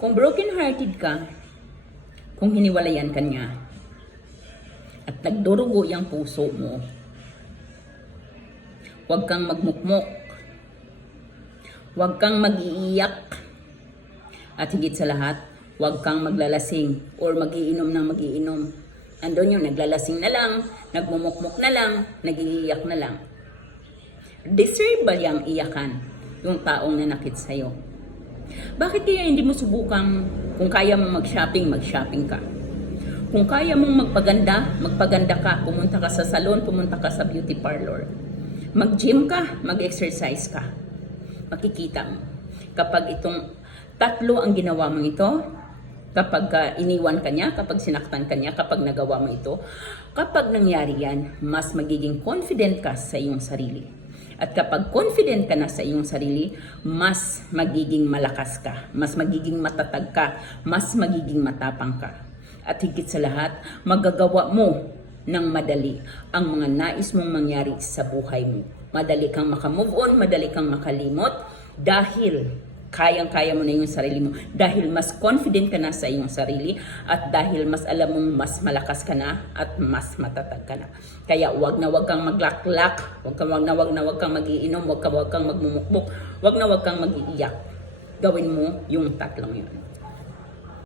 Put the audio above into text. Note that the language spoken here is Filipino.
Kung broken-hearted ka, kung hiniwalayan ka niya, at nagdurugo yung puso mo, huwag kang magmukmok, huwag kang mag-iiyak, at higit sa lahat, huwag kang maglalasing or magiinom ng magiinom. Andun yung naglalasing na lang, nagmumukmok na lang, nagiiyak na lang. Deserve ba yung iyakan yung taong nanakit sa'yo? Bakit kaya hindi mo subukang kung kaya mong mag-shopping, mag-shopping ka? Kung kaya mong magpaganda, magpaganda ka, pumunta ka sa salon, pumunta ka sa beauty parlor. Mag-gym ka, mag-exercise ka. Makikita mo. Kapag itong tatlo ang ginawa mo ito, kapag iniwan ka niya, kapag sinaktan ka niya, kapag nagawa mo ito, kapag nangyari yan, mas magiging confident ka sa iyong sarili. At kapag confident ka na sa iyong sarili, mas magiging malakas ka, mas magiging matatag ka, mas magiging matapang ka. At higit sa lahat, magagawa mo ng madali ang mga nais mong mangyari sa buhay mo. Madali kang makamove on, madali kang makalimot dahil kayang-kaya mo na yung sarili mo. Dahil mas confident ka na sa iyong sarili at dahil mas alam mong mas malakas ka na at mas matatag ka na. Kaya wag kang maglaklak, wag kang magiinom, wag kang magmumukbok, wag kang mag-iiyak. Gawin mo yung tatlong yun.